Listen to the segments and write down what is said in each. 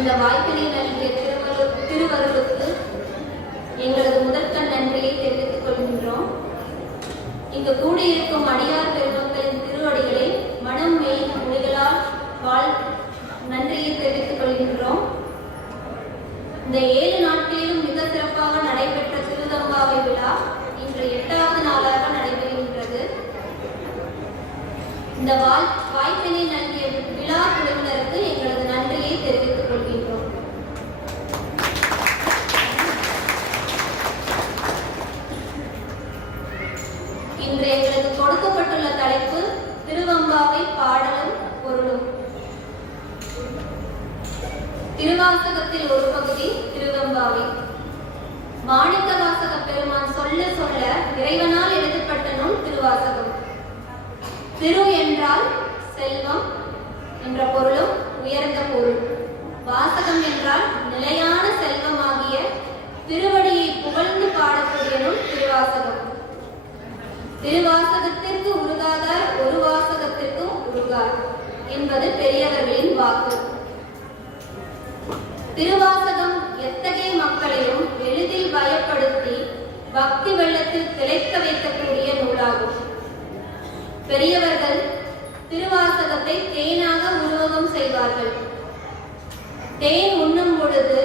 இந்த வாய்ப்பினை நல்கிய திருவருளுக்கு எங்களது முதற்கண் நன்றியை தெரிவித்துக் கொள்கின்றோம். இங்கு கூடியிருக்கும் அடியார் பெருமக்களின் திருவடிகளை மனம் மெய் மொழிகளால் நன்றியை தெரிவித்துக் கொள்கின்றோம். இந்த 7 நாட்களிலும் மிக சிறப்பாக நடைபெற்ற திருதம்பாவை விழா இன்று 8வது நாளாக நடைபெறுகின்றது. இந்த வாய்ப்பினை நல்கிய விழா குழுவினருக்கு எங்களது நன்றியை தெரிவித்துக் கொள்கின்றோம். இன்று எங்களுக்கு கொடுக்கப்பட்டுள்ள தலைப்பு திருவம்பாவை பாடலும் பொருளும். திருவாசகத்தில் ஒரு பகுதி திருவெம்பாவை. மாணிக்கவாசக பெருமான் சொல்ல சொல்ல இறைவனால் எழுதப்பட்ட நூல் திருவாசகம். திரு என்றால் செல்வம் என்ற பொருளும் உயர்ந்த பொருள். வாசகம் என்றால் நிலையான செல்வமாகிய திருவடியை புகழ்ந்து பாடக்கூடிய நூல் திருவாசகம். திருவாசகத்திற்கு உருகாதார் ஒரு வாசகத்திற்கும் உருகார் என்பது பெரியவர்களின் வாக்கு. திருவாசகம் எத்தகைய மக்களையும் எளிதில் பயப்படுத்தி பக்தி வெள்ளத்தில் திளைக்க வைக்கக்கூடிய நூலாகும். பெரியவர்கள் திருவாசகத்தை தேனாக உருவகம் செய்வார்கள். தேன் உண்ணும் பொழுது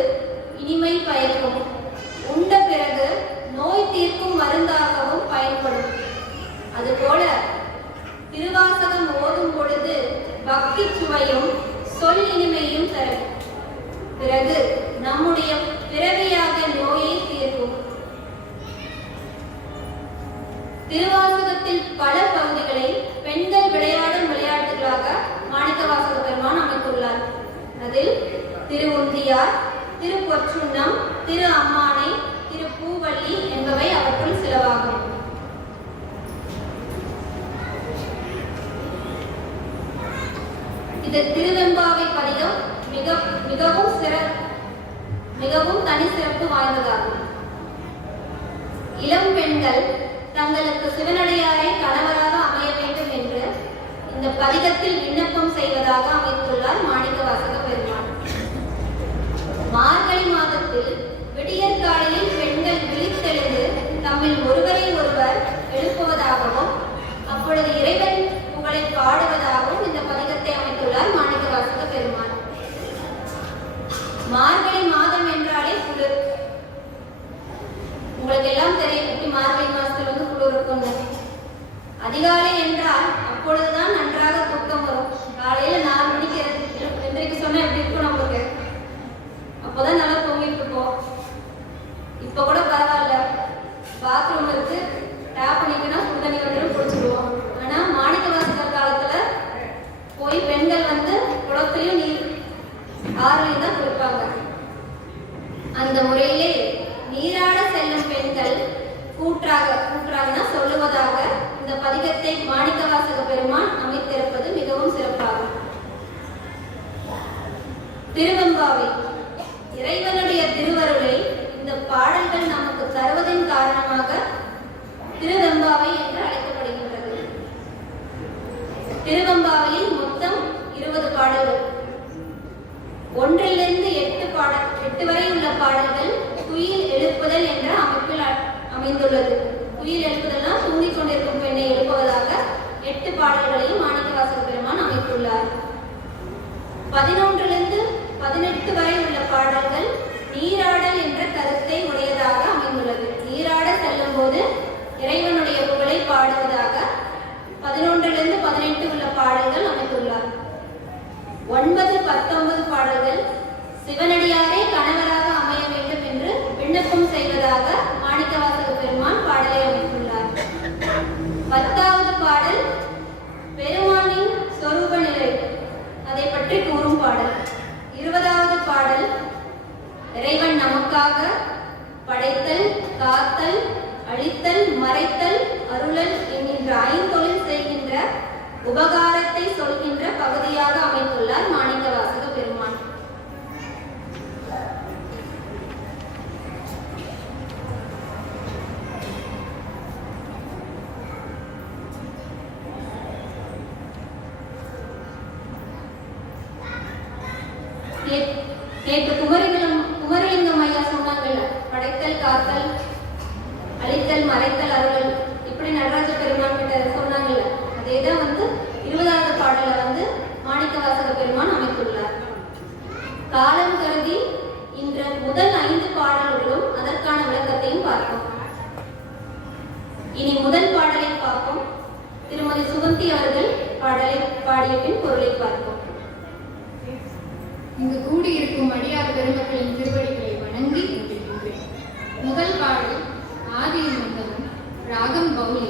இனிமை பயக்கும், உண்ட பிறகு நோய் தீர்க்கும் மருந்தாகவும் பயன்படும். அதுபோல திருவாசகம் ஓதும் பொழுது பக்தி சுவையும் சொல் இனிமையும் தரும். பிறகு நம்முடைய பிறவியாக நோயை தீர்க்கும். திருவாசகத்தில் பல பகுதிகளை பெண்கள் விளையாடும் விளையாட்டுகளாக மாணிக்கவாசக பெருமான் அமைத்துள்ளார். அதில் திருவுந்தியார், திருப்பொற்றுண்ணம், திரு அம்மானை, திரு பூவள்ளி என்பவை அவற்றுள் சிலவாகும். இந்த திருவெம்பாவை பதிகம் மிகவும் தனி சிறப்பு வாய்ந்ததாகும். இளம் பெண்கள் தங்களுக்கு சிவனடியாரை கணவராக அமைய வேண்டும் என்று இந்த பதிகத்தில் விண்ணப்பம் செய்வதாக அமைத்துள்ளார் மாணிக்கவாசக பெருமான். மார்கழி மாதத்தில் விடியற்காலையில் பெண்கள் விழித்தெழுந்து தம்மில் ஒருவரை ஒருவர் எழுப்புவதாகவும் அப்பொழுது இறைவன் புகழை பாடுவதாகவும் இந்த பதிகத்தை அமைத்துள்ளார் மாணிக்கவாசக பெருமான். மார்கழி மாதம் என்றாலே குளிர். உங்களுக்கு எல்லாம் தெரியும், மார்கழி மாசத்துல குளிர் இருக்குங்க. அதிகாலை என்றால் அப்பொழுதுதான் நன்றாக தூக்கம் வரும். காலையில 4 மணிக்கு எந்திரிக்க சொன்னா எப்படி இருக்கும் நம்மளுக்கு? அப்போதான் நல்லா தூங்கிட்டு இருப்போம். இப்ப கூட பரவாயில்ல, பாத்ரூம் இருக்கு, டேப் பண்ணிக்கணும், சுடுதண்ணி வந்து குடிச்சிடுவோம். ஆனா மாணிக்கவாசகர் காலத்துல போய் பெண்கள் குளத்திலையும் ஆறுலையும் தான் குளிப்பாங்க. அந்த முறையிலே நீராட செல்லும் பெண்கள் கூற்றாகனா சொல்லுவதாக இந்த பதிகத்தை மாணிக்கவாசக பெருமான் அமைத்திருப்பது மிகவும் சிறப்பாகும். திருவெம்பாவை இறைவனுடைய திருவருளை இந்த பாடல்கள் நமக்கு தருவதன் காரணமாக திருவெம்பாவை என்று அழைக்கப்படுகின்றது. திருவெம்பாவையில் மொத்தம் 20 பாடல்கள். 1லிருந்து 8 வரை உள்ள பாடல்கள் குயில் எழுப்புதல் என்ற அமைப்பில் அமைந்துள்ளது. குயில் எழுப்புதல்னா தூங்கிக் கொண்டிருக்கும் பெண்ணை எழுப்புவதாக 8 பாடல்களையும் மாணிக்கவாசக பெருமான் அமைத்துள்ளார். 11லிருந்து 18 வரை உள்ள பாடல்கள் நீராடல் என்ற கருத்தை உடையதாக அமைந்துள்ளது. நீராட செல்லும் போது இறைவனுடைய புகழை பாடுவதாக 11லிருந்து 18 உள்ள பாடல்கள் அமைத்துள்ளார். 9, 19 பாடல்கள் சிவனடியாரே கணவராக அமைய வேண்டும் என்று விண்ணப்பம் செய்வதாக மாணிக்கவாசக பெருமான் பாடலை அமைத்துள்ளார். 10வது பாடல் பெருமானின் சொரூப நிலை, அதை பற்றி கூறும் பாடல். 20வது பாடல் இறைவன் நமக்காக படைத்தல், அழித்தல், மறைத்தல், அருளல் என்கின்ற ஐந்தொழில் செய்கின்ற உபகாரத்தை சொல்கின்ற பகுதியாக அமைத்துள்ளார் மாணிக்கவாசக பெருமான். நேற்று குமரலிங்கம் ஐயா சொன்னாங்கல்ல, படைத்தல், காத்தல், அழித்தல், மறைத்தல், அருள், இப்படி நடராஜ பெருமான் கிட்ட சொன்னாங்கல்ல, அதேதான் 20வது பாடல மாணிக்கவாசக பெருமான் அமைத்துள்ளார். காலம் கருதி இன்ற முதல் 5 பாடல்களும் அதற்கான விளக்கத்தையும் பார்ப்போம். இனி முதல் பாடலை பார்ப்போம். திருமதி சுகந்தி அவர்கள் பாடலை பாடிய பின் பொருளை பார்ப்போம். இங்கு கூடியிருக்கும் அடியார் பெருமக்களின் திருவடிகளை வணங்கி கொண்டிருக்கின்றேன். முதல் பாடல் ஆதியும் வந்தவன், ராகம் பௌலி.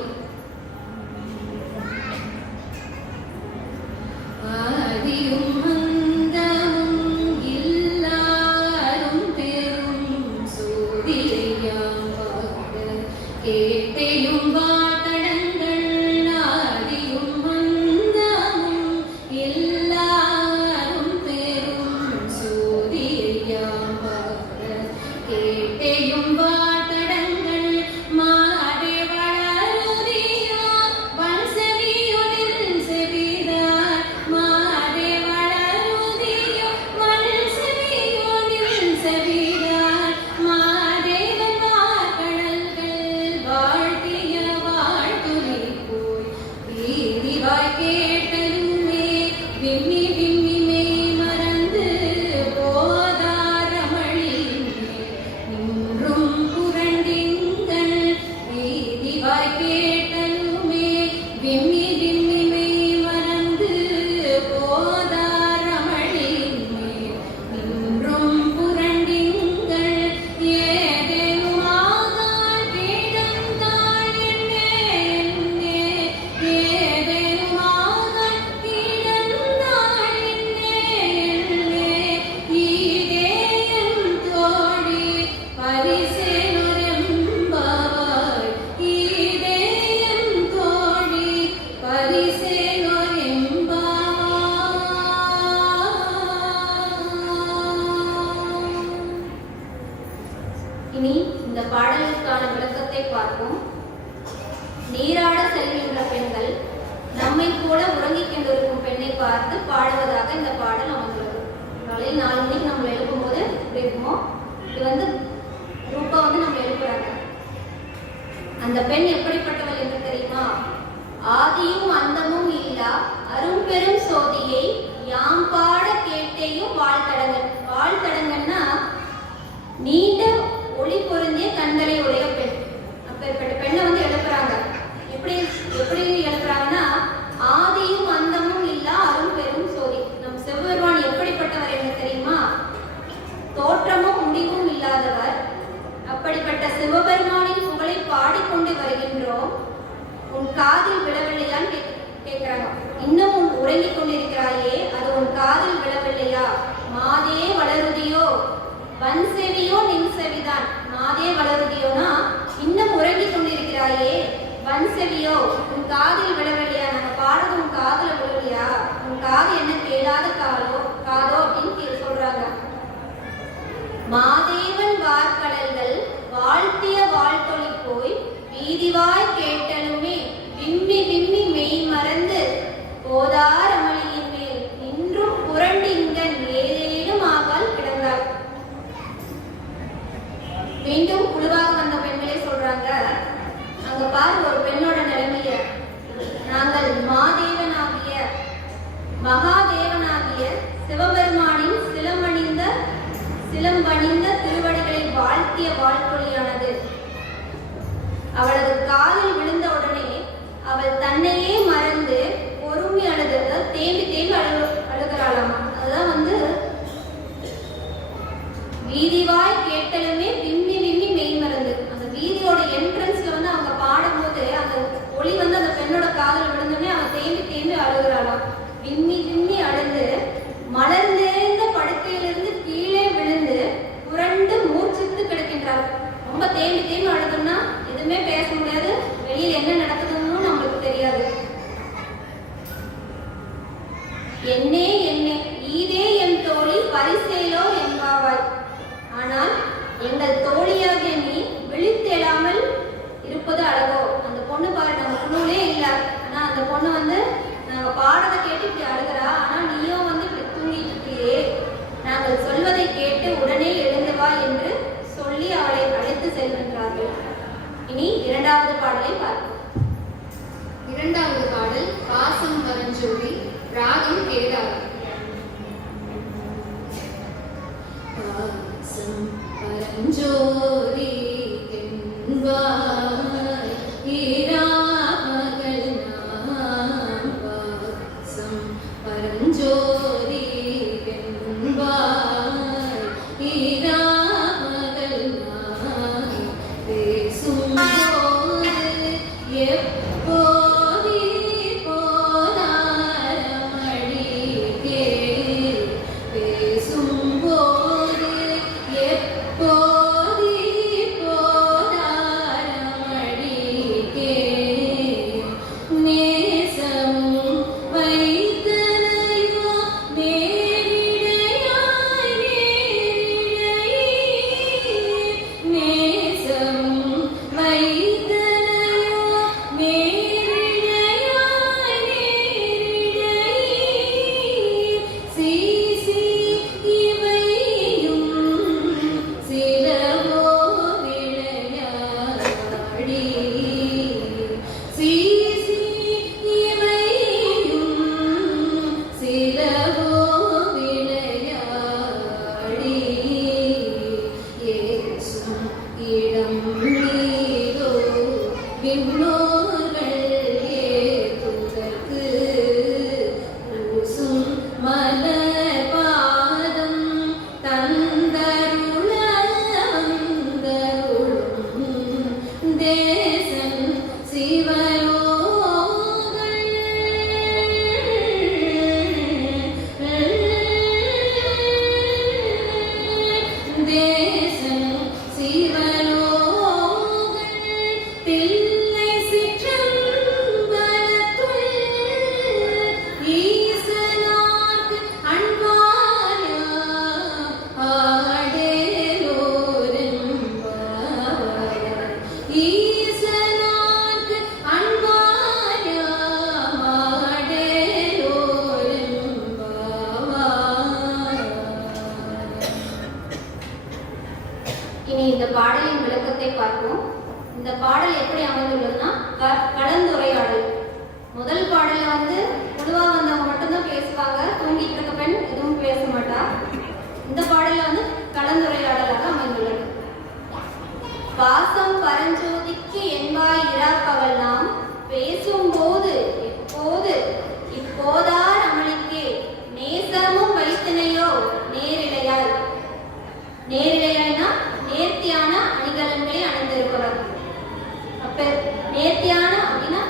ஆதியும் வந்தமும் இல்லாரும் பெரும் சோதியாம் பாட கேட்டையும் வாட்டடங்கள். ஆதியும் வந்தமும் இல்லாரும் பெரும் சோதியாம் பாட கேட்டையும் வாட்டடங்கள். மாதே வளருதியா வன்செவியொனில் செவிதார். மாதே வளருதியா வன்செவியொனில் செவிதார். மாதேவன் வார்கடல்கள் வாழ்த்திய வாழ்த்துளி போய் வீதிவாய் கேட்டலுமே விம்மி விம்மி மெய் மறந்து போதாரமழியின்மே நின்றும் புரண்டிங்கள். வீதிவாய் கேட்டலுமே விம்மி விம்மி மெய் மறந்து போதாரமழியின்மே நின்றும் புரண்டிங்கள். ஏதேனும் ஆகாள் கிடந்தாள் என்னே என்னே. ஏதேனும் ஆகாள் கிடந்தாள் என்னே என்னே. ஈதேயன் தோழி பரிசேனொரெம்பாவாய். ஈதேயன் தோழி பரிசேனொரெம்பாவாய். இனி இந்த பாடலுக்கான விளக்கத்தை பார்ப்போம். நீராட செல்கின்ற பெண்கள் நம்மை போல உறங்கிக் கொண்டிருக்கும் பெண்ணை பார்த்து பாடுவதாக இந்த பாடல் அமைந்துள்ளது. காலையில் 4 மணிக்கு நம்மளை எழுப்பும் போது இப்படி இருக்குமோ, இது ரூபா நம்ம எழுப்புறாங்க. அந்த பெண் எப்படிப்பட்டவள் என்று தெரியுமா? ஆதியும் அந்தமும் இல்லா அரும்பெரும் சோதியை யாம் பாட கேட்டையும் வாழ்த்தடங்கள். வாழ்த்தடங்கள்னா நீண்ட ஒளி பொருந்திய கண்களை உடைய பெண். அப்பேற்பட்ட பெண்ணை எழுப்புறாங்க. எப்படி எழுப்புறாங்கன்னா, ஆதியும் அந்தமும் இல்லா அரும் பெரும் சோதி. நம் சிவபெருமான் எப்படிப்பட்டவர் என்று தெரியுமா? தோற்றமும் முடிவும் இல்லாதவர். அப்படிப்பட்ட சிவபெருமானின் புகழை பாடிக்கொண்டு வருகின்றோம். உன் காதில் விழவில்லையான்னு கேட்கிறாங்க. இன்னும் உன் உறங்கிக் கொண்டிருக்கிறாயே, அது உன் காதில் விழவில்லையா? மாதே வளருதியோ வன்செவியோ நின் செவிதான். மாதே வளருதியோனா இன்னும் உறங்கிக் கொண்டிருக்கிறாயே, வன்செவியோ உன் காதில் விழவில்லையா? நம்ம பாடுறது உன் காதுல விழலையா? உன் காது என்ன கேளாத காதோ அப்படின்னு சொல்றாங்க. மாதேவன் வார்கடல்கள் வாழ்த்திய வாழ்த்தொளி போய் வீதிவாய் கேட்டலுமே விம்மி விம்மி மெய் மறந்து போதார் அமளியின் மேல் இன்றும் புரண்டிங்கன் ஏதேனும் ஆகால் கிடந்தாள். மீண்டும் குழுவாக வந்த பெண்களே சொல்றாங்க, அங்க பாரு ஒரு பெண்ணோட நிலைமைய. நாங்கள் மாதேவனாகிய மகாதேவனாகிய சிவபெருமானின் சிலம்பணிந்த திருவடிகளை வாழ்த்திய வாழ்த்தொழியானது. அவளது காதில் விழுந்த உடனே அவள் தன்னையே மறந்து பொறுமை அழுது, அதாவது தேம்பி அழுகிறாளாமா. அதுதான் வீதிவாய் கேட்டலுமே விம்மி விம்மி மெய் மறந்து. அந்த வீதியோட என்ட்ரன்ஸ்ல அவங்க பாடும்போது அந்த ஒளி அந்த பெண்ணோட காதல் விழுந்தோடனே அவன் தேம்பி அழுகிறாளாம். விம்மி விம்மி அழுது மலர்ந்தேர்ந்த படுக்கையிலிருந்து கீழே விழுந்து புரண்டு மூர்ச்சித்து கிடக்கின்றாள். ரொம்ப தேம்பி தேம்பி அழுதுன்னா எதுவுமே பேச முடியாது, வெளியில் என்ன நடக்குதுன்னு நம்மளுக்கு தெரியாது. என்னே என்னே ஈதே எம் தோழி பரிசேலோ என்பாவாய். ஆனால் எங்கள் தோழியாகிய நீ விழித்தெழாமல் இருப்பது அழகோ. அந்த பொண்ணு பாரு, நம்ம குழுவிலே இல்லை, ஆனா அந்த பொண்ணு வந்து நாங்க பாடத்தை கேட்டு இப்படி அழுகிறா, ஆனா நீயும் வந்து இப்படி தூங்கிட்டு இருக்கிறே, நாங்கள் சொல்வதை கேட்டு உடனே எழுந்து வா என்று சொல்லி அவளை அழைத்து செல்கின்றார்கள். இனி இரண்டாவது பாடலை பார்ப்போம். இரண்டாவது பாடல் பாசம் பரஞ்சோதி, ராகம் கேதாரம். பாசம் பரஞ்சோதி என்பாய் ஈராமகள் நாம், பாசம் பரஞ்சோதி என்பாய் ஈராமகள் நாம், பேசும்போது எப்போதி போதாரமடிக்கே, பேசும்போது எப்போதி போதாரமடிக்கே, நேசமும் வைத்தனையோ நேரிடையாய் நேரிடையே, நேசமும் வைத்தனையோ நேரிடையாய் நேரிடையே, சீசி இவையும் சிலவோ விளையாடி, சீசி இவையும் சிலவோ விளையாடி, ஏசும் இடம் நீதோ விண்ணோர்கள் ஏத்துதற்கு, பூசும் மலர் பாதம் தந்தருள வந்தருளும் தேசம் சிவலோகங்கள், தேசம் சிவலோகங்கள், தில்லை சிற்றம்பலத்துள் ஈசனார்க்கு அன்பாயா ஆடேலோரென்பாவாய், ஈசனார்க்கு அன்பாயா ஆடேலோரென்பாவாய். இனி இந்த பாடலின் விளக்கத்தை பார்ப்போம். இந்த பாடல் எப்படி அமைந்துள்ளதுன்னா கலந்துரையாடல். முதல் பாடல்ல வந்து பொதுவா வந்தவங்க மட்டும்தான் பேசுவாங்க, தூங்கிட்டு இருக்க பெண் எதுவும் பேச மாட்டா. இந்த பாடல்ல வந்து கலந்துரையாடலாக அமைந்துள்ளது. பாசம் பரஞ்சோதிக்கு என்பாய் இராப்பவள் நாம், பேசும்போது எப்போது இப்போதார் அமளிக்கே, நேசமும் வைத்தனையோ நேரிழையாய். நேரிழையாய்னா நேர்த்தியான அணிகலன்களை அணிந்திருப்பவர். அப்ப நேர்த்தியான அப்படின்னா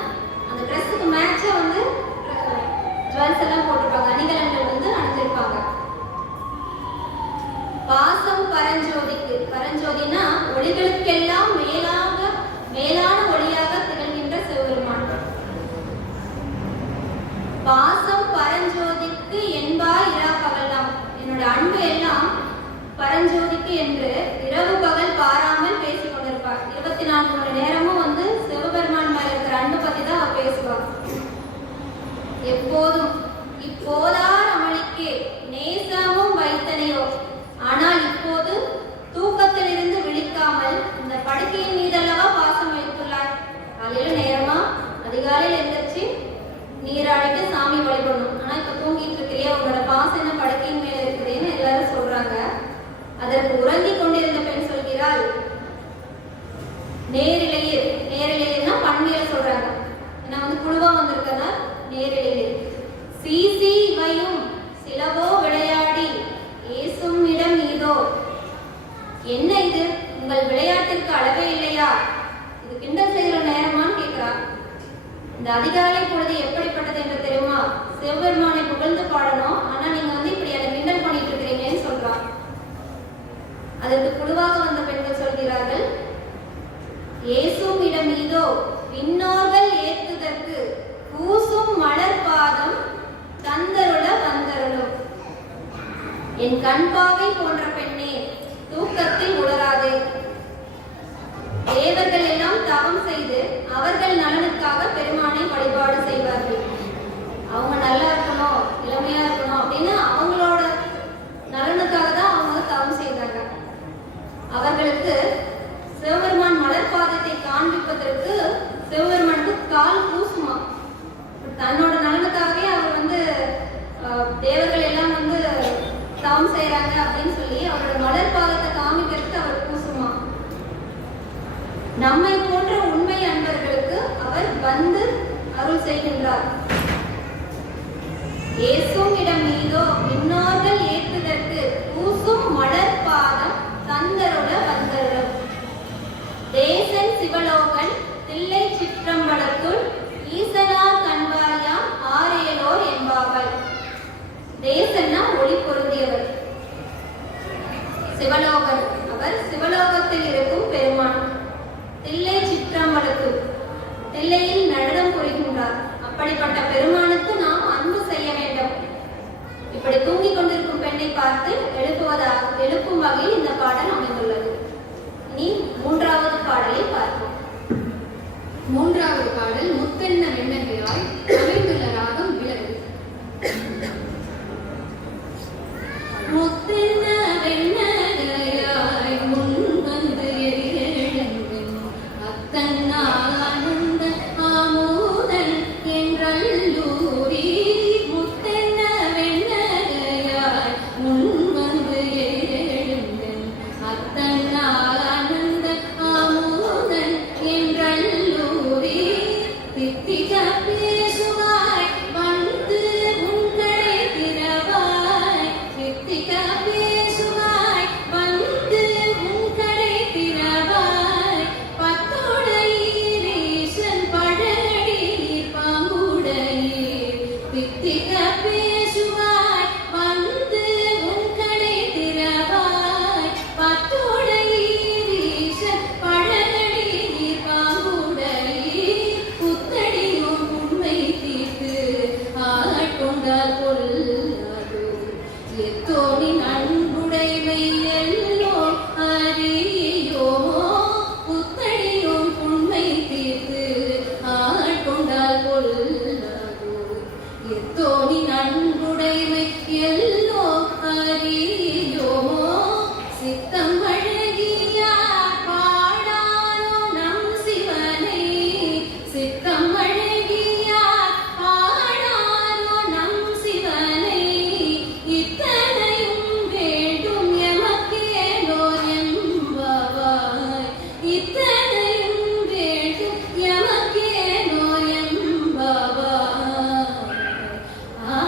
அந்த ட்ரெஸ்ஸுக்கு மேட்சா வந்து ஜுவல்ஸ் எல்லாம் போட்டிருப்பாங்க, அணிகலன்கள் வந்து அணிஞ்சிருப்பாங்க. பாசம் பரஞ்சோதிக்கு, பரஞ்சோதினா ஒளிகளுக்கெல்லாம் மேலான ஒளியாக திகழ்கின்ற சிவபெருமான். பாசம் பரஞ்சோதிக்கு என்பாய் இரா பகல்லாம், என்னோட அன்பு எல்லாம் பரஞ்சோதிக்கு என்று இரவு பகல் பாராமல் பேசிக் கொண்டிருப்பார். 24 மணி நேரமும் வந்து சிவபெருமான் மேல இருக்கிற அன்பு பத்தி தான் அவர் பேசுவார். எப்போதும் இப்போதார் அமளிக்கே நேசமும் வைத்தனையோ, ஆனால் இப்போது தூக்கத்திலிருந்து விழிக்காமல் இந்த படுக்கையின் மீதல்லவா பாசம் வைத்துள்ளார். காலையில நேரமா அதிகாலையில் எந்திரிச்சு நீராடிட்டு சாமி வழிபடணும், ஆனா இப்ப தூங்கிட்டு இருக்கிறியா, உங்களோட பாசம் என்ன படுக்கையின் மேல இருக்குதுன்னு எல்லாரும் சொல்றாங்க. அதற்கு உறங்கிக் கொண்டிருந்த பெண் சொல்கிறாள், நேரிழையீர். நேரிழையீர்னா பண்பியல சொல்றாங்க, ஏன்னா வந்து குழுவா வந்திருக்கதா நேரிழையீர். சீசி இவையும் சிலவோ விளையாடி ஏசும் இடம் இதோ. என்ன இது, உங்கள் விளையாட்டிற்கு அளவே இல்லையா, இது கிண்டல் செய்கிற நேரமான்னு கேட்கிறா. இந்த அதிகாலை பொழுது எப்படிப்பட்டது என்று தெரியுமா, சிவபெருமானை புகழ்ந்து பாடணும், ஆனா நீங்க வந்து இப்படி எனக்கு கிண்டல் பண்ணிட்டு இருக்கிறீங்கன்னு சொல்றா. அதற்கு குழுவாக வந்த பெண்கள் சொல்கிறார்கள், என் கண்பாவை போன்ற பெண்ணே, தூக்கத்தில் உளராதே. தேவர்கள் எல்லாம் தவம் செய்து அவர்கள் நலனுக்காக பெருமானை வழிபாடு செய்வார்கள். அவங்க நல்லா இருக்கணும், இளமையா இருக்கணும் அப்படின்னு அவங்களோட நலனுக்காக தான் அவங்க தவம் செய்தாங்க. அவர்களுக்கு சிவபெருமான் மலர்பாதத்தை காண்பிப்பதற்கு சிவபெருமானுக்கு கால் பூசுமா. தன்னோட நலனுக்காகவே அவர் தேவர்கள் எல்லாம் தவம் செய்யறாங்க அப்படின்னு சொல்லி அவரோட மலர்பாதத்தை காமிக்கிறதுக்கு அவர் பூசுமா. நம்மை போன்ற உண்மை அன்பர்களுக்கு அவர் வந்து அருள் செய்கின்றார். ஏசும் இடம் மீதோ இன்னோர்கள் ஏற்றுதற்கு பூசும் மலர்பாதம் தந்தருள வந்தருளும். தேசன் சிவலோகன் தில்லை சிற்றம்பலத்துள் ஈசனார் கண்பாரியாம் ஆரேலோர் என்பார்கள். தேசன்னா ஒளி பொருந்தியவர். சிவலோகன் அவர் சிவலோகத்தில் இருக்கும் பெருமான். தில்லை சிற்றம்பலத்துள் தில்லையில் நடனம் புரிகின்றார். அப்படிப்பட்ட பெருமானுக்கு நாம் அன்பு செய்ய வேண்டும். இப்படி தூங்கிக் கொண்டிருக்கும் பெண்ணை பார்த்து எழுப்பும் வகையில் இந்த பாடல் அமைந்துள்ளது. இனி மூன்றாவது பாடலை பார்ப்போம். மூன்றாவது பாடல் முத்தென்ன வெண்ணகையாய் அமைந்துள்ள ராகம் விலகு. முத்தென்ன வெண்ணகையாய் முன் வந்து எரிகெழுந்தென் அத்தன் ஆனந்தன் ஆமோதன் என்றல்லூரி. முத்தென்ன வெண்ணகையாய் முன் வந்து எரிகெழுந்தென் அத்தன் ஆனந்தன் ஆமோதன் என்றல்லூரி. தித்திக பேசுவாய் வந்து உன்களை திறவாய். தித்திக பேசுவாய் வந்து உன்களை திறவாய். பத்தோடையீரீசன் பழனடியீர் பாம்புடையீர். தித்திக பேசுவாய் வந்து உன்களை திறவாய். பத்தோடையீரீசன் பழனடியீர் பாம்புடையீர். புத்தடியும் உண்மை தீர்த்து ஆட்கொண்டால் கொல்லாதோ. எத்தோனின் அன்புடைமை எல்லோ அறியோமோ. புத்தடியும் உண்மை தீர்த்து ஆட்கொண்டால் கொல்லாதோ. எத்தோனின் அன்புடைமை எல்லோ அறியோமோ. சித்தம் அழகியார் பாடானோ நம் சிவனை. சித்தம் அழகியார் பாடானோ நம் சிவனை. இத்தனையும் வேண்டும் எமக்கேனோ என்பவாய். இத்தனையும் வேண்டும் எமக்கேனோ என்பவாய். ஆ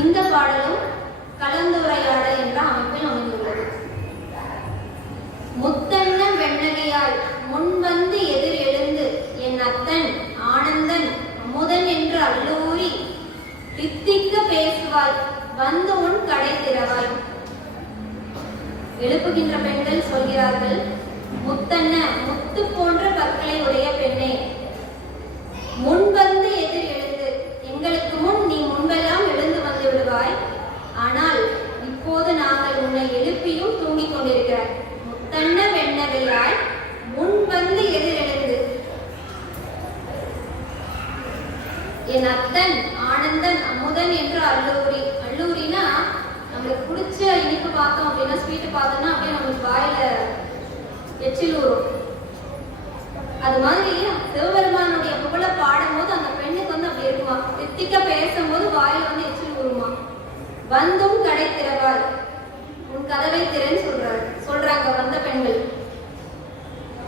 இந்த பாடலும் கலந்துரையாடல் என்ற அமைப்பில் அமைந்துள்ளது. முத்தன்ன வெண்ணகையாய் முன்வந்து எதிர் எழுந்து என் அத்தன் ஆனந்தன் அமுதன் என்று அல்லூரி. தித்திக்க பேசுவாய் வந்து உன் கடை திறவாய். எழுப்புகின்ற பெண்கள் சொல்கிறார்கள், முத்தன்ன முத்து போன்ற பற்களை உடைய பெண்ணே, முன்வந்து எதிர் எழுந்து, எங்களுக்கு முன் நீ முன்பெல்லாம் எழுந்து வந்து விடுவாய். ஆனால் இப்போது நாங்கள் உன்னை எழுப்பியும் தூங்கிக் கொண்டிருக்கிறாய். முத்தன்ன வெண்ணகையாய் முன் வந்து எதிர் எழுந்து என் அத்தன் ஆனந்தன் அமுதன் என்று அல்லூரி. அல்லூரினா நம்மளுக்கு பிடிச்ச இனிப்பு பார்த்தோம் அப்படின்னா, ஸ்வீட்டு பார்த்தோம்னா அப்படியே நம்மளுக்கு வாயில எச்சில் ஊறும். அது மாதிரி சிவபெருமானுடைய புகழ பாடும் போது அந்த பெண்ணுக்கு அப்படி இருக்குமா. தித்திக்க பேசும்போது வாயில எச்சில் ஊறுமா. வந்தும் கடை திறவாய், உன் கதவை திறன்னு சொல்றாங்க வந்த பெண்கள்.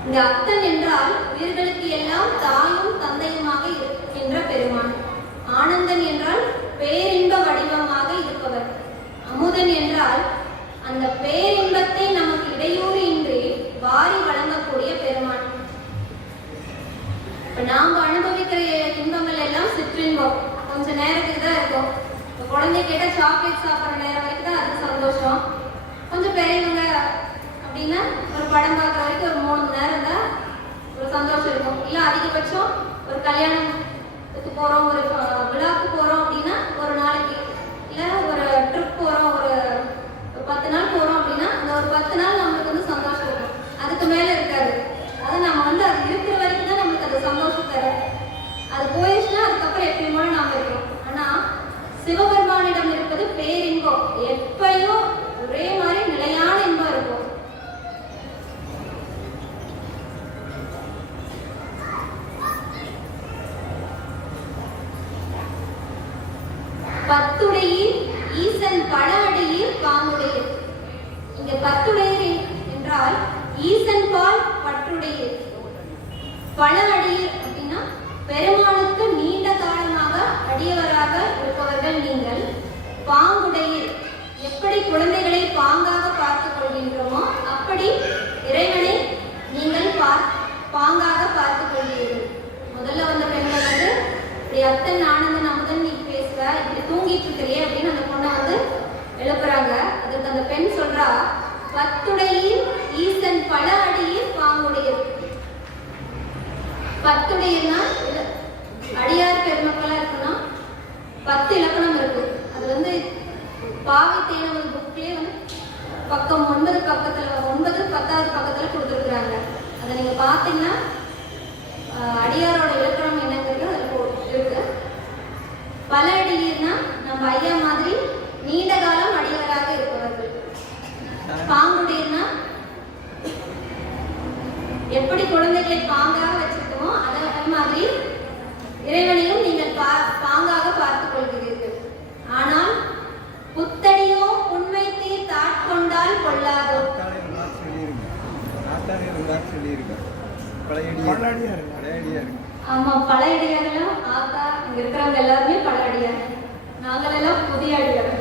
இந்த அத்தன் என்றால் உயிர்களுக்கு எல்லாம் தாயும் தந்தையுமாக இருக்கின்ற பெருமான். ஆனந்தன் என்றால் பேரின்ப வடிவமாக இருப்பவர். அமுதன் என்றால் அந்த பேரின்பத்தை நமக்கு இடையூறு இன்றி வாரி வழங்கக்கூடிய பெருமான். நாம் அனுபவிக்கிற இன்பங்கள் எல்லாம் சிற்றின்பம், கொஞ்ச நேரத்துக்கு தான் இருக்கும். குழந்தை கேட்ட சாக்லேட் சாப்பிட்ற நேரம் வரைக்கும் தான் அது சந்தோஷம். கொஞ்சம் பெரியவங்க அப்படின்னா ஒரு படம் பார்க்குற வரைக்கும் ஒரு 3 மணி நேரம் தான் ஒரு சந்தோஷம் இருக்கும். இல்லை அதிகபட்சம் ஒரு கல்யாணத்துக்கு போகிறோம், ஒரு விழாவுக்கு போகிறோம் அப்படின்னா ஒரு நாளைக்கு, இல்லை ஒரு ட்ரிப் போகிறோம், ஒரு 10 நாள் போகிறோம் அப்படின்னா அந்த ஒரு 10 நாள் நம்மளுக்கு வந்து சந்தோஷம் இருக்கும். அதுக்கு மேலே இருக்காது. அது நம்ம வந்து அது இருக்கிற வரைக்கும் தான் நம்மளுக்கு அந்த சந்தோஷம் தரும். அது போயிடுச்சுன்னா அதுக்கப்புறம் எப்பயுமே நாம இருக்கிறோம். ஆனால் சிவபெருமானிடம் இருப்பது பேரின்பம். எப்பயும் ஒரே மாதிரி நிலையான இன்பம் இருக்கும். பத்துடையீர் ஈசன் பல அடியீர் பாங்குடையீர். இங்க பத்துடையீர் என்றால் ஈசன் பால் பற்றுடையீர். பல அடியீர் அப்படின்னா பெருமானுக்கு நீண்ட காலமாக அடியவராக இருப்பவர்கள் நீங்கள். பாங்குடையீர், எப்படி குழந்தைகளை பாங்காக பார்த்துக் கொள்கின்றோமோ அப்படி இறைவனை நீங்கள் பாங்காக பார்த்துக் கொள்கிறீர்கள். முதல்ல வந்த பெண்கள் வந்து இப்படி அத்தன் ஆனந்தன் அமுதன் நீ பேசுவ, இப்படி தூங்கிட்டு இருக்கிறியே அப்படின்னு அந்த பொண்ணை வந்து எழுப்புறாங்க. அதுக்கு அந்த பெண் சொல்றா, பத்துடையீர் ஈசன் பல அடியீர் பாங்குடையீர். பத்துடையீர்னா அடியார் பெருமக்களா இருக்குன்னா 10 இலக்கணம் இருக்கு. அது வந்து பாவை தேனவல் புக்லேயே வந்து பக்கம் 9 பக்கத்துல 9 10வது பக்கத்துல கொடுத்துருக்குறாங்க. அதை நீங்க பார்த்தீங்கன்னா அடியாரோட இலக்கணம் என்னங்கிறது அதில் இருக்கு. பல அடியீர்னா நம்ம ஐயா மாதிரி நீண்ட காலம் அடியவராக இருப்பவர்கள். பாங்குடையீர்னா எப்படி குழந்தைகளை பாங்காக வச்சிருக்கோமோ அதே மாதிரி இறைவனையும் நீங்கள் பாங்காக பார்த்துக் கொள்கிறீர்கள். ஆனால் புத்தடியோ உண்மை தீர் தாட்கொண்டால் கொள்ளாதோ. ஆமா, பழைய அடியார்களும் ஆத்தா இங்க இருக்கிறவங்க எல்லாருமே பழைய அடியார். நாங்கள் எல்லாம் புதிய அடியார்.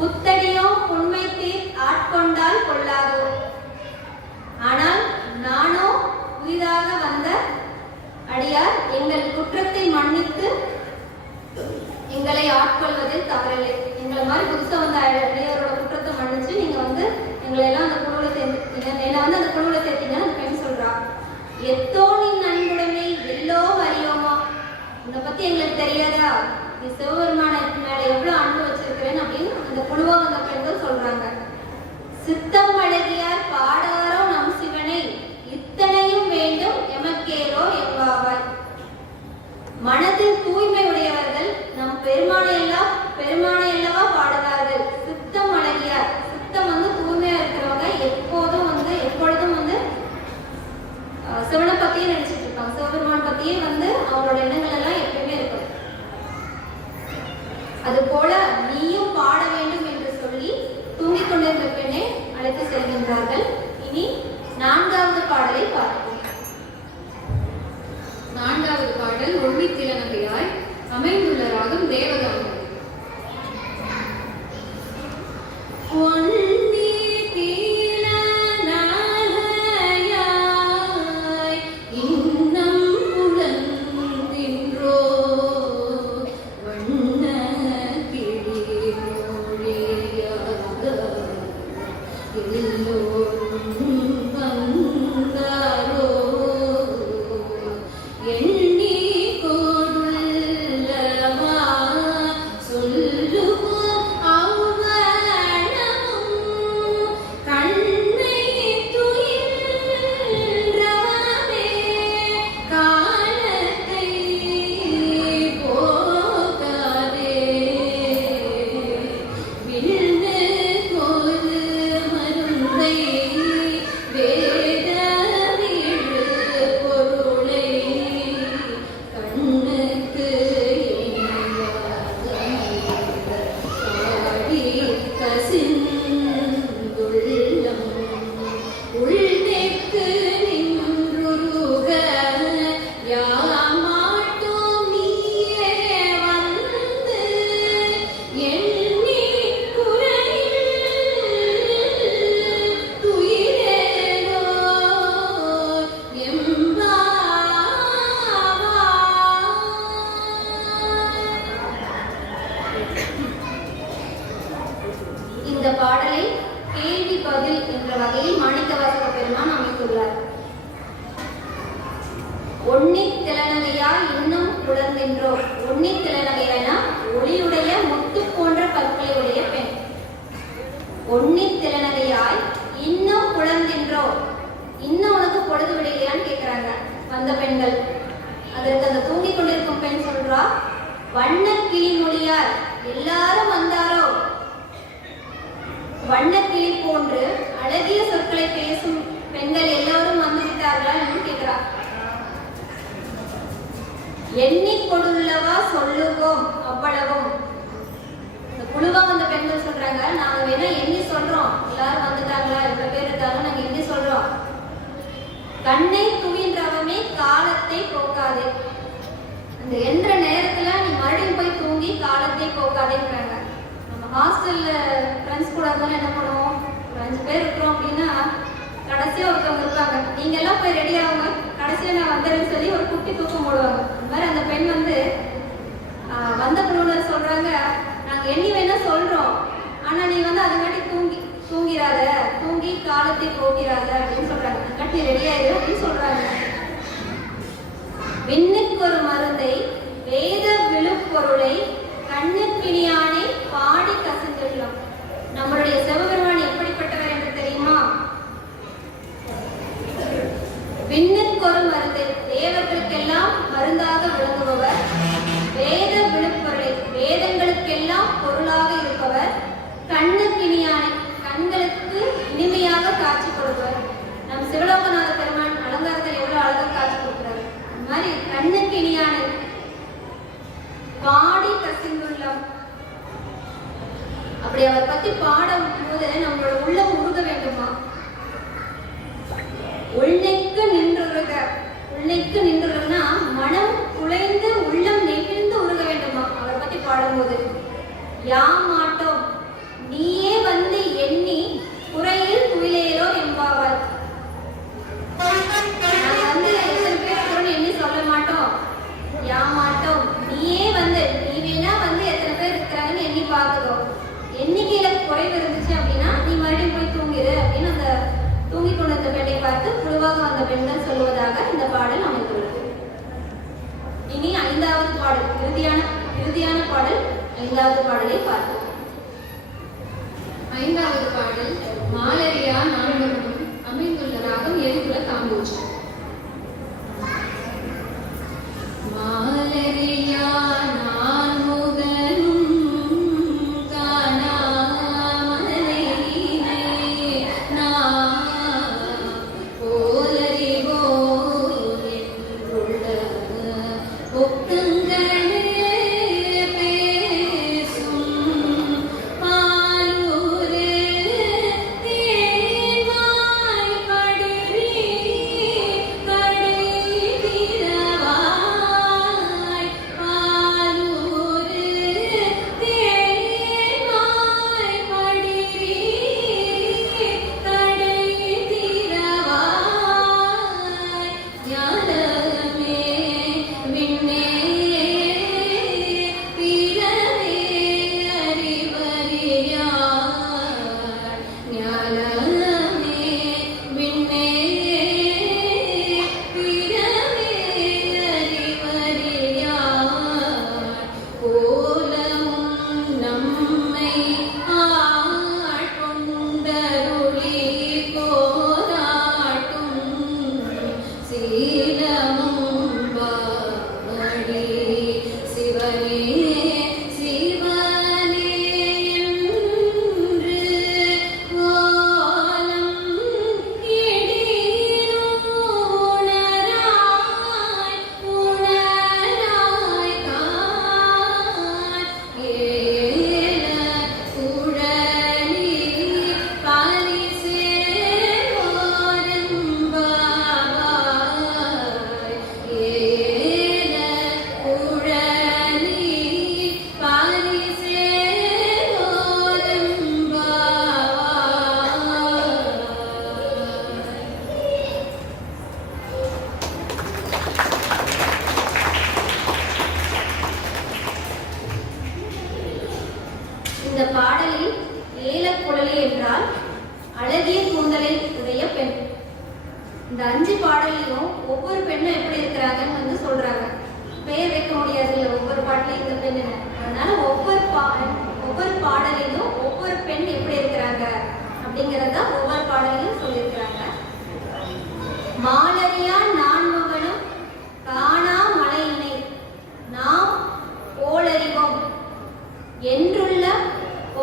புத்தடியோ உண்மை தீர் ஆட்கொண்டால் கொள்ளாதோ. ஆனால் நானோ புதிதாக வந்த அடியார், எங்கள் குற்றத்தை மன்னித்து எங்களை ஆட்கொள்வதில் தவறில்லை. எங்களை மாதிரி புதுசா வந்த அடியாரோட குற்றத்தை மன்னிச்சு நீங்க வந்து எங்களை எல்லாம் அந்த குழுவில் சேர்த்துட்டீங்க, என்னை வந்து அந்த குழுவில் சேர்த்தீங்கன்னு அந்த பெண் சொல்றா. எத்தோனின் அன்புடைமை எல்லோ அறியோமா, உன்னை பத்தி எங்களுக்கு தெரியாதா, நீ சிவபெருமான மேல எவ்வளவு அன்பு வச்சிருக்கிறேன்னு அப்படின்னு அந்த குழுவா வந்த பெண்கள் சொல்றாங்க. சித்தம் அழகியார் பாடாரோ நம் சிவனை, இத்தனையும் வேண்டும் எமக்கேரோ என்பாவாய். மனதில் தூய்மை உடையவர்கள் நம் பெருமானை அல்லவா பாடுவார்கள். சித்தம் அழகியார், சித்தம் வந்து தூய்மையா இருக்கிறவங்க எப்பொழுதும் வந்து சிவனை பத்தியே நினைச்சிட்டு இருப்பாங்க. சிவபெருமான் பத்தியே வந்து அவரோட எண்ணங்கள் எல்லாம் எப்பயுமே இருக்கும். அது போல நீயும் பாட வேண்டும் என்று சொல்லி தூங்கிக் கொண்டிருந்த பெண்ணை அழைத்து இந்த பாடலை கேள்வி பதில் என்ற வகையில் மாணிக்கவாசக பெருமான் அமைத்துள்ளார். ஒன்னி திலனகையா இன்னும் குழந்தைன்றோ. ஒன்னி திலனகையானா ஒளியுடைய முத்து போன்ற பற்களை உடைய பெண். ஒன்னி திலனகையாய் இன்னும் குழந்தைன்றோ. இன்னும் உனக்கு பொழுது விடையிலையான்னு கேட்கிறாங்க வந்த பெண்கள். அதற்கு அந்த தூங்கிக் கொண்டிருக்கும் பெண் சொல்றா, வண்ண கிளி மொழியார் எல்லாரும் வந்தாரோ. வண்ண கிளி போன்று அழகிய சொற்களை பேசும் பெண்கள் எல்லோரும் வந்து விட்டார்களா என்று கேட்கிறார். எண்ணி கொடுள்ளவா சொல்லுவோம் அவ்வளவும். இந்த குழுவா வந்த பெண்கள் சொல்றாங்க, நாங்க வேணா எண்ணி சொல்றோம், எல்லாரும் வந்துட்டாங்களா, இவ்வளவு பேர் இருக்காங்க, நாங்க எண்ணி சொல்றோம். கண்ணை துயின்றவமே காலத்தை போக்காதே. அந்த என்ற நேரத்துல நீ மறுபடியும் போய் தூங்கி காலத்தை போக்காதேங்கிறாங்க. நம்ம ஹாஸ்டல்ல ஃப்ரெண்ட்ஸ் கூட இருந்தாலும் என்ன பண்ணுவோம், ஒரு 5 பேர் இருக்கிறோம் அப்படின்னா கடைசியா ஒருத்தவங்க இருப்பாங்க, நீங்க எல்லாம் போய் ரெடி ஆகுங்க, கடைசியா நான் வந்துடுறேன்னு சொல்லி ஒரு குட்டி தூக்கம் போடுவாங்க. இந்த மாதிரி அந்த பெண் வந்து வந்த குழுவினர் சொல்றாங்க, நாங்க எண்ணி வேணா சொல்றோம், ஆனா நீ வந்து அதுங்காட்டி தூங்கிறாத, தூங்கி காலத்தை போகிறாத அப்படின்னு சொல்றாங்க. அதுங்காட்டி ரெடி ஆயிரு அப்படின்னு சொல்றாங்க. விண்ணுக்கு ஒரு மருந்தை வேத விழுப்பொருளை கண்ணுக்கிணியானை பாடி கசிந்துள்ளோம். நம்மளுடைய சிவபெருமான் எப்படிப்பட்டவர் என்று தெரியுமா? விண்ணுக்கு ஒரு மருந்தை, தேவர்களுக்கெல்லாம் மருந்தாக விளங்குபவர். வேத விழுப்பொருளை, வேதங்களுக்கெல்லாம் பொருளாக இருப்பவர். கண்ணுக்கிணியானை, கண்களுக்கு இனிமையாக காட்சி கொடுப்பவர். நம் சிவலோகநாத பெருமான் அலங்காரத்தில் எவ்வளவு அழகாக காட்சி கொடுக்கிறார். அந்த மாதிரி கண்ணுக்கு இனியான பாடி கசிந்துள்ளோம். அப்படி அவர் பத்தி பாடும் போது நம்மளோட உள்ளம் உருக வேண்டுமா? உள்நெக்கு நின்றுருக. உள்நெக்கு நின்றுருகனா மனம் குலைந்து உள்ளம் நெகிழ்ந்து உருக வேண்டுமா அவரை பத்தி பாடும்போது? யாமாட்டோம் நீயே வந்து எண்ணி குறையில் குயிலேலோ என்பாவாய். நாங்க வந்து எத்தனை பேர் எண்ணி சொல்ல மாட்டோம், யாமாட்டோம் நீயே வந்து, நீ வேணா வந்து எத்தனை பேர் இருக்கிறாங்கன்னு எண்ணி பார்த்துக்கோ. எண்ணிக்கையில குறைவு இருந்துச்சு அப்படின்னா நீ மறுபடியும் போய் தூங்கிடு அப்படின்னு அந்த தூங்கி கொண்டிருந்த பெண்ணை பார்த்து குழுவாக வந்த பெண்கள் சொல்லுவதாக இந்த பாடல் அமைந்துள்ளது. இனி 5வது பாடல், இறுதியான பாடல் 5வது பாடலை பார்ப்போம். 5வது பாடல் மாலரியா நான்முகனும், அமைந்துள்ள ராகம் எதிர்குல காம்போஜி. மாலரியா அழகிய கூந்தலை உடைய பெண். இந்த 5 பாடலையும் ஒவ்வொரு பெண்ணும் எப்படி இருக்கிறாங்கன்னு வந்து சொல்றாங்க. பெயர் வைக்க முடியாது இல்லை ஒவ்வொரு பாட்டிலையும் இந்த பெண்ணு. அதனால ஒவ்வொரு பாடலையும் ஒவ்வொரு பெண் எப்படி இருக்கிறாங்க அப்படிங்கிறத ஒவ்வொரு பாடலையும் சொல்லியிருக்கிறாங்க. மாலரியா நான்முகனும் காணா மலையினை நாம் போலறிவோம் என்றுள்ள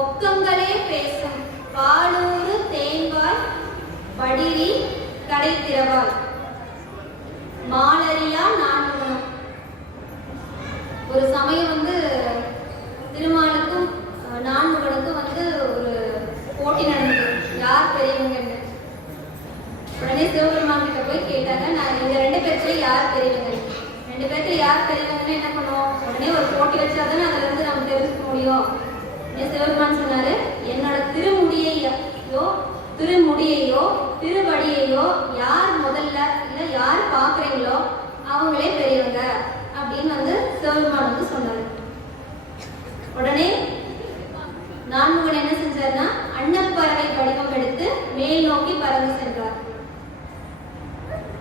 ஒக்கங்களே பேசும் பாலூறு தேன்பால் படிரி கடை திறவாள். மாலரியா நான்முகனும். ஒரு சமயம் வந்து திருமாலுக்கும் நான்முகனுக்கும் வந்து ஒரு போட்டி நடந்தது, யார் பெரியவங்கன்னு. உடனே சிவபெருமான் கிட்ட போய் கேட்டாங்க, நான் இந்த 2 பேர்த்துல யார் பெரியவங்க, 2 பேர்த்துல யார் பெரியவங்கன்னு என்ன பண்ணுவோம், உடனே ஒரு போட்டி வச்சாதானே அதுல இருந்து நம்ம தெரிஞ்சுக்க முடியும். சிவபெருமான் சொன்னாரு, என்னோட திருமுடியையோ திருவடியையோ யார் முதல்ல இல்ல யார் பாக்குறீங்களோ அவங்களே பெரியவங்க அப்படின்னு வந்து சிவபெருமான் வந்து சொன்னாரு. உடனே நான்முகன் என்ன செஞ்சார்னா அன்னப்பறவை வடிவம் எடுத்து மேல் நோக்கி பறந்து சென்றார்.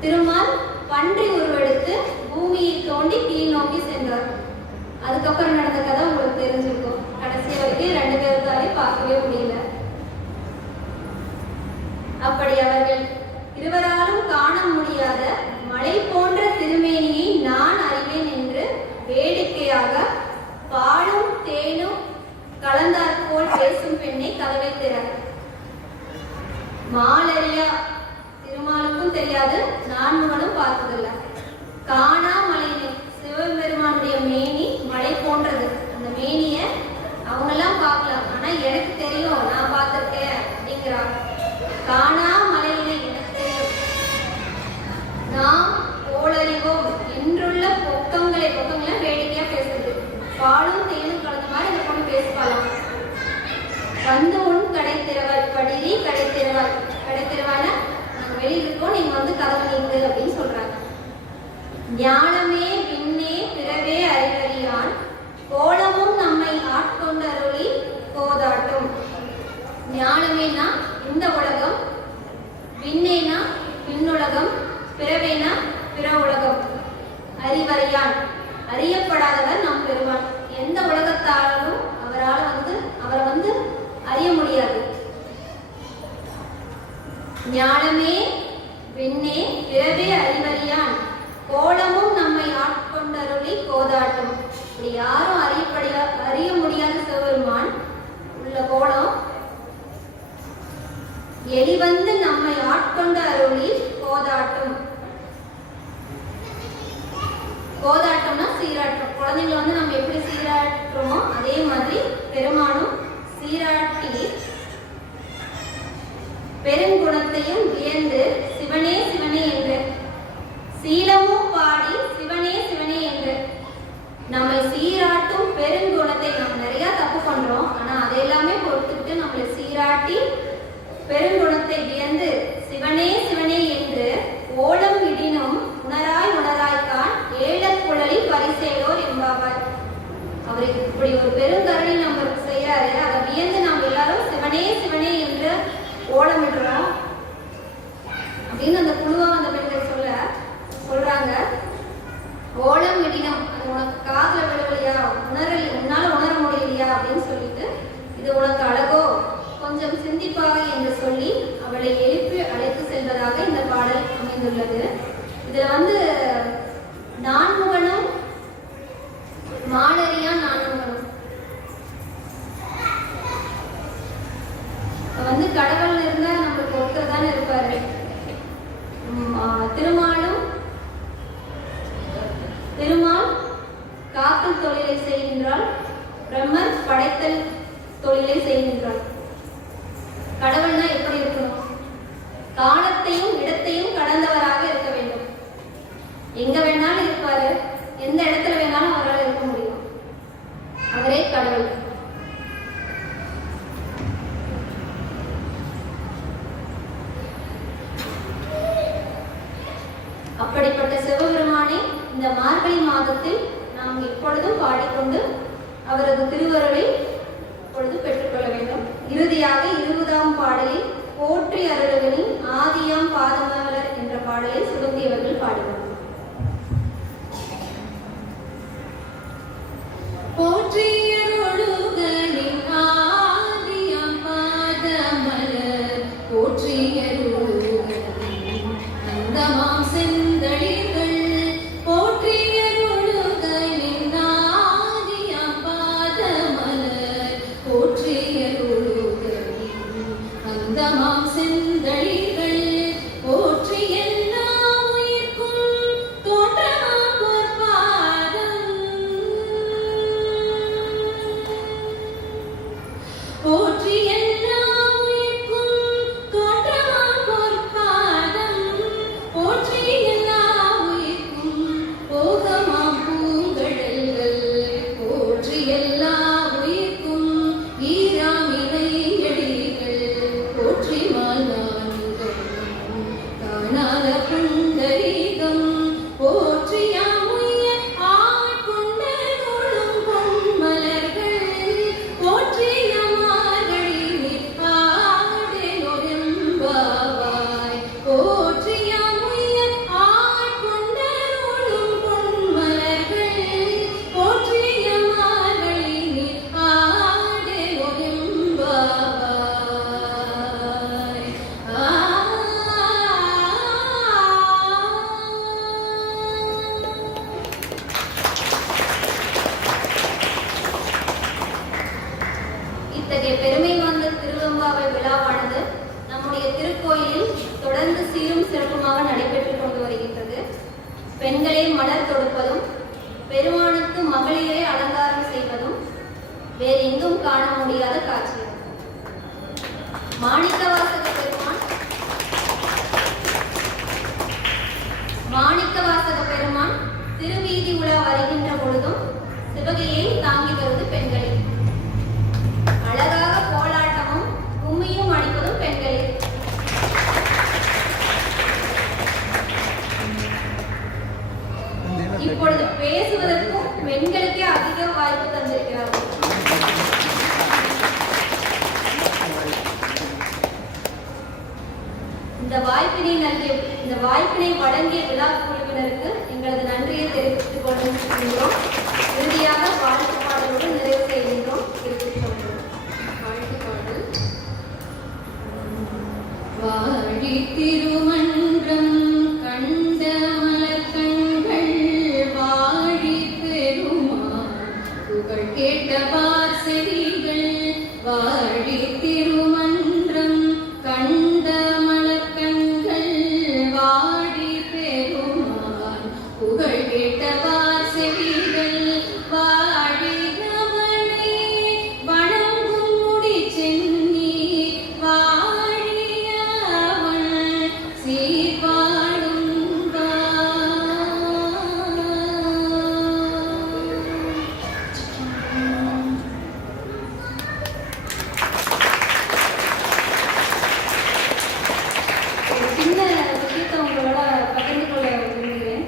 திருமால் பன்றி உருவெடுத்து பூமியை தோண்டி கீழ் நோக்கி சென்றார். அதுக்கப்புறம் நடந்த கதை உங்களுக்கு தெரிஞ்சிருக்கும். கடைசி வரைக்கும் 2 பேருக்காலே பார்க்கவே முடியல. அப்படி அவர்கள் இருவராலும் காண முடியாத மலை போன்ற திருமேனியை நான் அறிவேன் என்று வேடிக்கையாக பாலும் தேனும் கலந்தாற்போல் பேசும் பெண்ணை கதவை திறன். மாலரியா திருமாலுக்கும் தெரியாது, நான்முகனும் பார்த்ததில்லை. காணா மலையினை சிவபெருமானுடைய மேனி மலை போன்றது. அந்த மேனிய அவங்கெல்லாம் பார்க்கலாம், ஆனா எனக்கு தெரியும், நான் பார்த்திருக்கேன் அப்படிங்கிறாங்க. காணா மலையினை எனக்கு தெரியும், நாம் போலறிவோம் என்றுள்ள பொக்கங்களை வேடிக்கையா பேசுறது. பாலும் தேனும் கலந்த மாதிரி இந்த பொண்ணு பேசுவாளாம். வந்து உன் கடை திறவாய் படிரி கடை திறவான நாங்க வெளியில் இருக்கோம், நீங்க வந்து கதவு நீங்கு அப்படின்னு சொல்றாங்க. ஞானமே விண்ணே பிறவே அறிவறியான் கோலமும் நம்மை ஆட்கொண்ட அருளி கோதாட்டும். ஞானமேனா இந்த உலகம், விண்ணேனா விண்ணுலகம், பிறவேனா பிற உலகம். அறிவறியான் அறியப்படாதவர் நம் பெருமான். எந்த உலகத்தாலும் அவரை வந்து அறிய முடியாது. ஞானமே விண்ணே பிறவே அறிவறியான் கோலமும் நம்மை ஆட்கொண்டருளி கோதாட்டும். இப்படி யாரும் அறிய முடியாத சிவபெருமான் உள்ள கோலம் எளிவந்து நம்மை ஆட்கொண்ட அருளி கோதாட்டும். கோதாட்டம்னா சீராட்டம். குழந்தைங்களை வந்து நம்ம எப்படி சீராட்டுறோமோ அதே மாதிரி பெருமானும் சீராட்டி பெருங்குணத்தையும் வியந்து சிவனே சிவனே என்று சீலமும் பாடி சிவனே சிவனே என்று நம்மை சீராட்டும் பெருங்குணத்தை. நம்ம நிறைய தப்பு பண்றோம், ஆனா அதெல்லாமே பொறுத்துட்டு நம்மளை சீராட்டி பெருங்குணத்தை வியந்து சிவனே சிவனே என்று ஓடம் இடினும் உணராய்கான் ஏழக்குழலி பரிசேலோர் என்பாவார். அவர் இப்படி ஒரு பெருங்கருணை நம்மளுக்கு செய்யறாரு, அதை வியந்து நாம் எல்லாரும் சிவனே சிவனே என்று ஓடமிடுறோம் அப்படின்னு அந்த குழுவா அந்த பெண்கள் சொல்றாங்க. ஓடம் இடினம், அது உனக்கு காதுல விழலையா, உன்னால உணர முடியலையா அப்படின்னு சொல்லிட்டு, இது உனக்கு அழகோ கொஞ்சம் சிந்திப்பாக என்று சொல்லி அவளை எழுப்பி அழைத்து செல்வதாக இந்த பாடல் அமைந்துள்ளது. இதுல வந்து நான்முகனும் மாலரியா நான்முகனும் வந்து கடவுள் இருந்தா நம்மளுக்கு ஒருத்தர் தானே இருப்பாரு. திருமால் காத்தல் தொழிலை செய்கின்றாள், பிரம்மர் படைத்தல் தொழிலை செய்கின்றாள். கடவுள்னா எப்படி இருக்கணும்? காலத்தையும் இடத்தையும் கடந்தவராக இருக்க வேண்டும். எங்க வேணாலும் இருப்பாரு, எந்த இடத்துல வேணாலும் அவரால் இருக்க முடியும். அவரே கடவுள். அப்படிப்பட்ட சிவபெருமானை இந்த மார்கழி மாதத்தில் நாம் எப்பொழுதும் பாடிக்கொண்டு அவரது திருவருளை இப்பொழுது பெற்றுக்கொள்ள வேண்டும். இறுதியாக 20ஆம் பாடலில் போற்றி அருள்வனி ஆதியாம் பாதமலர் என்ற பாடலை சுகந்தி அவர்கள் பாடுவார். போற்றி அருளுகனின் ஆதியாம் பாதமலர் போற்றி அருளுகனின் அந்தமாம் செந்தளிர்கள் போற்றி அருளுகனின் ஆதியாம் பாதமலர் போற்றி அருளுகனின் அந்தமாம் செந்தளிர்கள் போற்றி எல்லா உயிர்க்கும் தோற்றமாம் பொற்பாதம் போற்றி எல்லா உயிர்க்கும் தோற்றமாம் பொற்பாதம் போற்றி எல்லா உயிர்க்கும் போகமாம் பூங்கடல்கள் போற்றி எல்லா உயிர்க்கும் ஈராமினையடிகள் போற்றி மால்நான்கும் காணாத புண்டரீகம் போற்றியாமுய ஆட்கொண்ட நூலும் பொன்மலர்கள் போற்றியமார்களினில் ஆடெனொரும்பாவாய் போற்றியாமுய ஆட்கொண்ட நூலும் பொன்மலர்கள் போற்றியமார்களினில் ஆடெனொரும்பாவாய். இத்தகைய பெருமை வாய்ந்த திருவெம்பாவை விழாவானது நம்முடைய திருக்கோயிலில் தொடர்ந்து சீரும் சிறப்புமாக நடைபெற்றுக் கொண்டு வருகின்றது. பெண்களே மலர் தொடுப்பதும் பெருமானுக்கு மகளிரை அலங்காரம் செய்வதும் வேறு எங்கும் காண முடியாத காட்சியாகும். மாணிக்கவாசக பெருமான் திருவீதி உலா வருகின்ற பொழுதும் சிவகையை தாங்கி வருவது பெண்களே. அழகாக கோலாட்டமும் கும்மியும் அடிப்பதும் பெண்களே. இப்பொழுது பேசுவதற்கும் பெண்களுக்கே அதிக வாய்ப்பு தந்திருக்கிறார்கள். இந்த வாய்ப்பினை வழங்கிய விழா குழுவினருக்கு எங்களது நன்றியை தெரிவித்துக் கொள்கின்றோம். இறுதியாக வாழ்த்து பாடலோடு நிறைவு செய்கின்றோம். வாழ்த்து பாடல். வாழி திருமன்றம் கண்ட மலர்கண்கள் வாழி பெருமான் புகழ் கேட்ட பார்செவிகள் வாழி திருமன்றம் கண்ட மலர்கண்கள் வாழி பெருமான் புகழ் கேட்ட பார்செவிகள் வாழி அவனை வணங்கும் முடி சென்னி வாழியவன் சீர்வாழும் ஒரு சின்ன விஷயத்தை உங்களோட பகிர்ந்து கொள்ள விரும்புகிறேன்.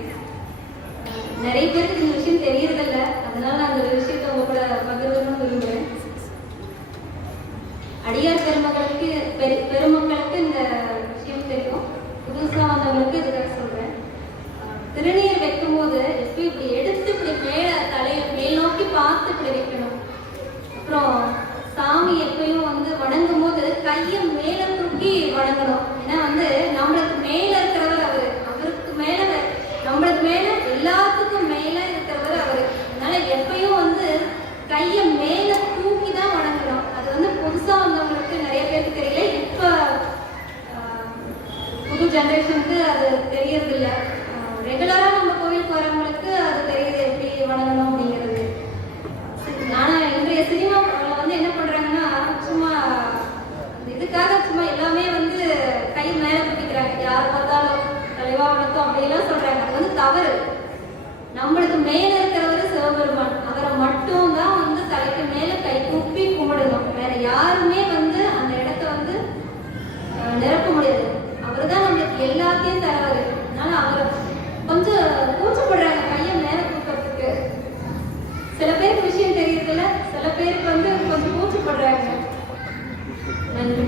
நிறைய பேருக்கு இந்த விஷயம் தெரியறதில்ல, அதனால நான் அந்த விஷயத்தை உங்க கூட பகிர்ந்துன்னு விரும்புகிறேன். அடியார் பெருமக்களுக்கு இந்த விஷயம் தெரியும். புதுசா வந்தவங்களுக்கு இதுக்காக சொல்றேன். திருநீர் வைக்கும் போது இப்படி எடுத்து இப்படி மேல் நோக்கி பார்த்து இப்படி வைக்கணும். அப்புறம் சாமி எப்பயும் வணங்கும் போது கையை மேல தூக்கி வணங்கணும். ஏன்னா நம்மளுக்கு மேல இருக்கிறவர் அவருக்கு மேல நம்மளுக்கு மேல எல்லாத்துக்கும் மேல இருக்கிறவர் அவரு. அதனால எப்பயும் கையை மேல தூக்கி தான் வணங்கணும். அது புதுசா வந்தவங்களுக்கு நிறைய பேருக்கு தெரியல. இப்ப புது ஜெனரேஷனுக்கு அது தெரியறது இல்லை. ரெகுலரா நம்ம கோவிலுக்கு வரவங்களுக்கு அது தெரியுது எப்படி வணங்கணும் அப்படிங்கிறது. ஆனா இன்றைய சினிமாவில் என்ன பண்றாங்கன்னா சும்மா இதுக்காக சும்மா எல்லாமே கை மேல தூக்கிக்கிறாங்க. யார் பார்த்தாலும் தலைவா வணக்கம் அப்படிலாம் சொல்றாங்க. அது தவறு. நம்மளுக்கு மேல இருக்கிறவர் சிவபெருமான். அவரை மட்டும் தான் தலைக்கு மேல கை தூக்கி கும்பிடணும். வேற யாருமே அந்த இடத்த நிரப்ப முடியாது. அவர் தான் நம்மளுக்கு எல்லாத்தையும் தரவர். அதனால அவரை கொஞ்சம் கூச்சப்படுறாங்க கையை மேல தூக்கிறதுக்கு. சில பேருக்கு விஷயம் தெரியறதில்ல, சில பேருக்கு கொஞ்சம் கூச்சப்படுறாங்க. நன்றி.